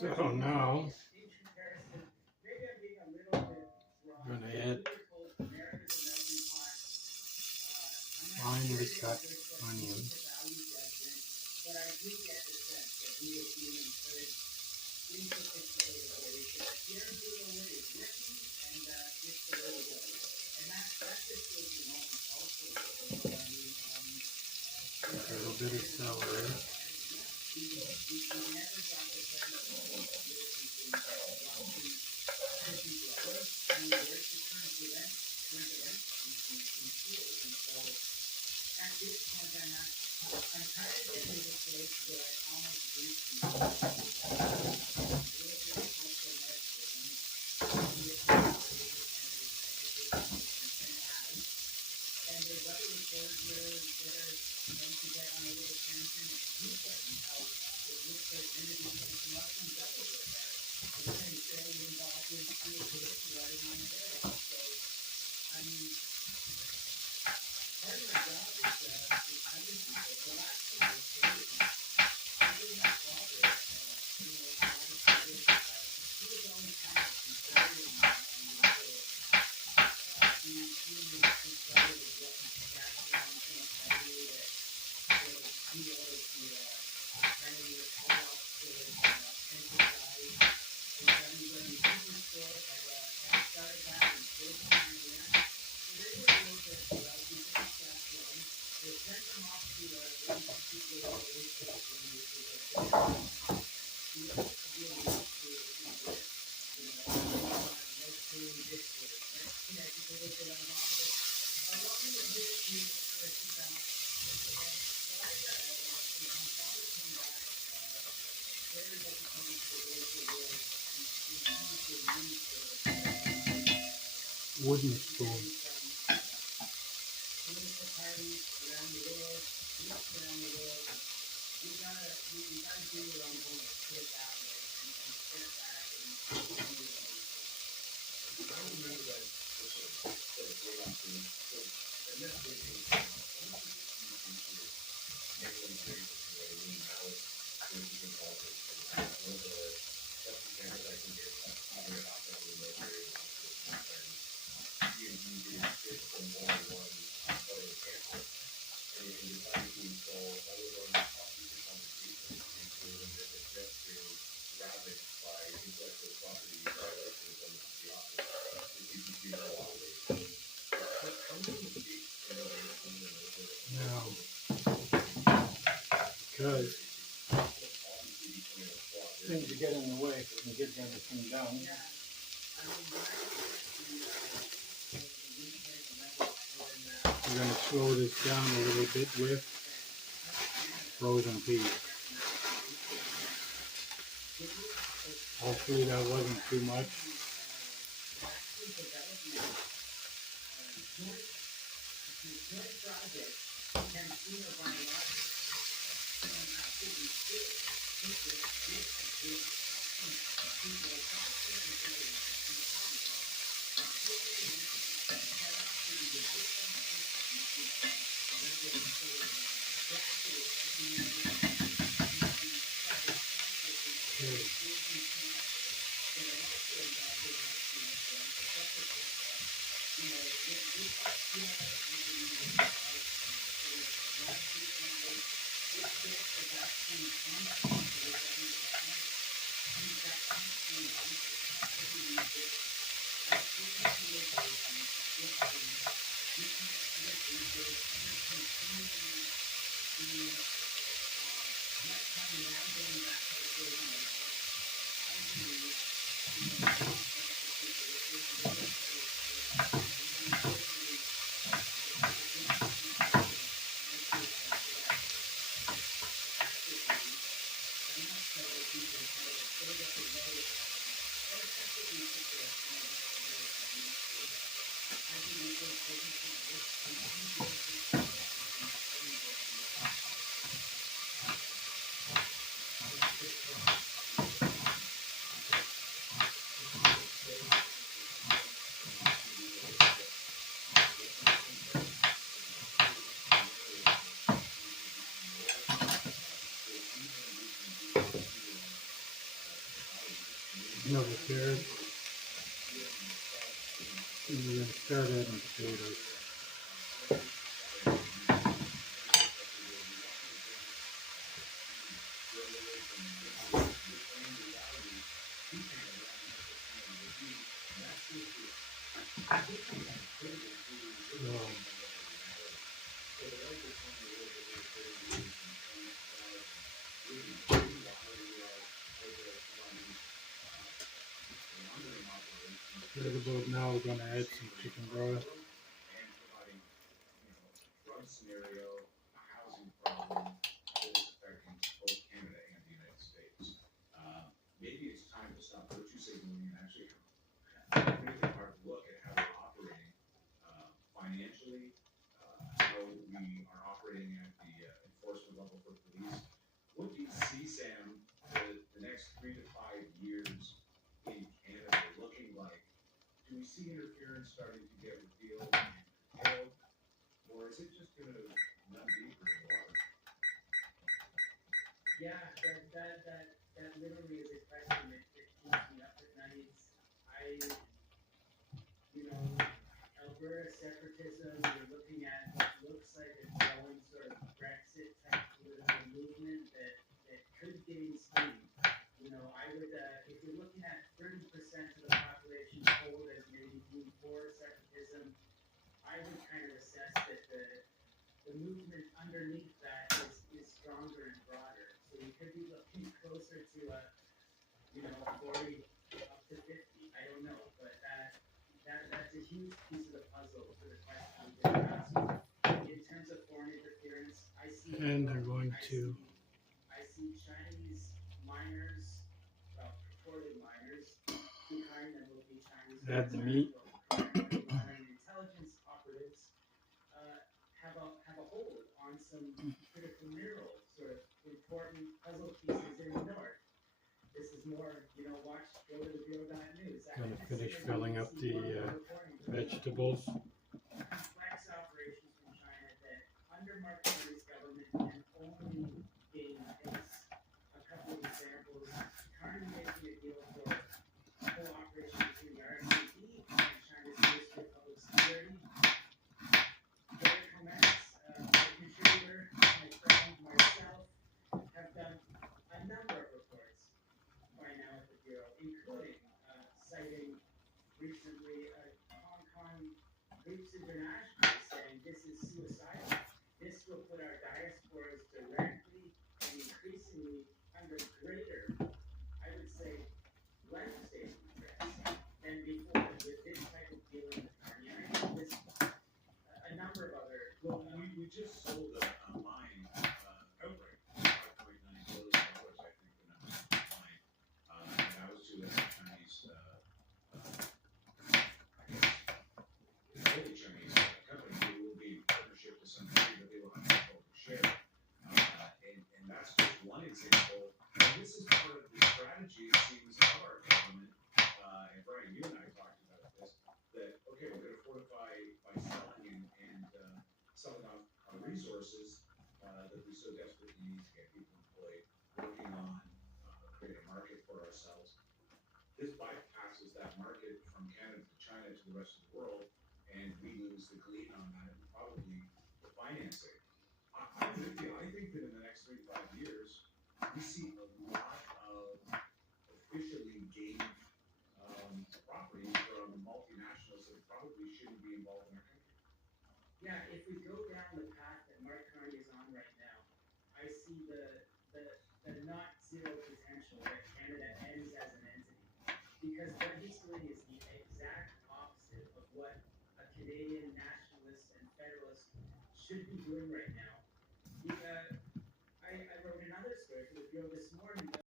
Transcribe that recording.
So now I'm going to add finely cut onions. A little bit of celery. Wooden spoon. Now, because things are getting in the way from getting everything done, we're going to slow this down a little bit with frozen peas. Hopefully that wasn't too much. another carrot. And we're going to start adding potatoes. Right about now, we're going to add some chicken broth. Maybe it's time to stop purchasing and actually take a hard look at how we're operating financially, how we are operating at the enforcement level for police. What do you see, Sam, the next 3 to 5 years in Canada looking like? Do we see interference starting to get repealed and curtailed, or is it just going to run deeper in the water? Yeah, that literally is a question that keeps me up at night. Alberta separatism, we're looking at what looks like a growing sort of Brexit type political movement that could gain steam. If you're looking at 30% of the population polled as maybe being for separatism, I would kind of assess that the movement underneath that is stronger and broader. So we could be looking closer to 40 up to 50. I don't know, but that's a huge piece of the puzzle for the question we just asked. In terms of foreign interference, I see Chinese miners, purported miners. Behind them will be Chinese Add the meat. Intelligence operatives have a hold on some critical mineral sort of important puzzle pieces in the north. This is more, go to the Bureau.news. I'm going to finish filling up the vegetables. Complex operations from China that under Mark Carney's government can only gain pace. A couple of examples: Carney making a deal for cooperation between the RCMP and China's Ministry of Public Security. Very comments, my contributor, my friend, myself, have done a number of reports by now at the Bureau, including citing recently Hong Kong Groups International saying this is suicidal. This will put our diasporas directly and increasingly under greater, I would say, legislative threats than before with this type of dealing with Carney. And I think this, a number of other. Well, we just sold a mine outright, $5.9 billion, I think the number of the mine. And that was to a Chinese, fully Chinese company who will be in partnership to some degree, but they will have a total share. And that's just one example. And this is part of the strategy, it seems, of our government. And Brian, you and I talked about this, that, okay, we're going to fortify by selling and selling off our resources that we so desperately need to get people employed, working on create a market for ourselves. This bypasses that market from Canada to China to the rest of the world, and we lose the glean on that and probably the financing. I'm with you. I think that in the next 3 to 5 years, we see a lot of officially gained property from multinationals that probably shouldn't be involved in our country. Yeah, if we go down the path that Mark Carney is on right now, I see the not zero potential that Canada ends as an entity. Because what he's doing is the exact opposite of what a Canadian nationalist and federalist should be doing right now. I wrote another story for the Bureau this morning.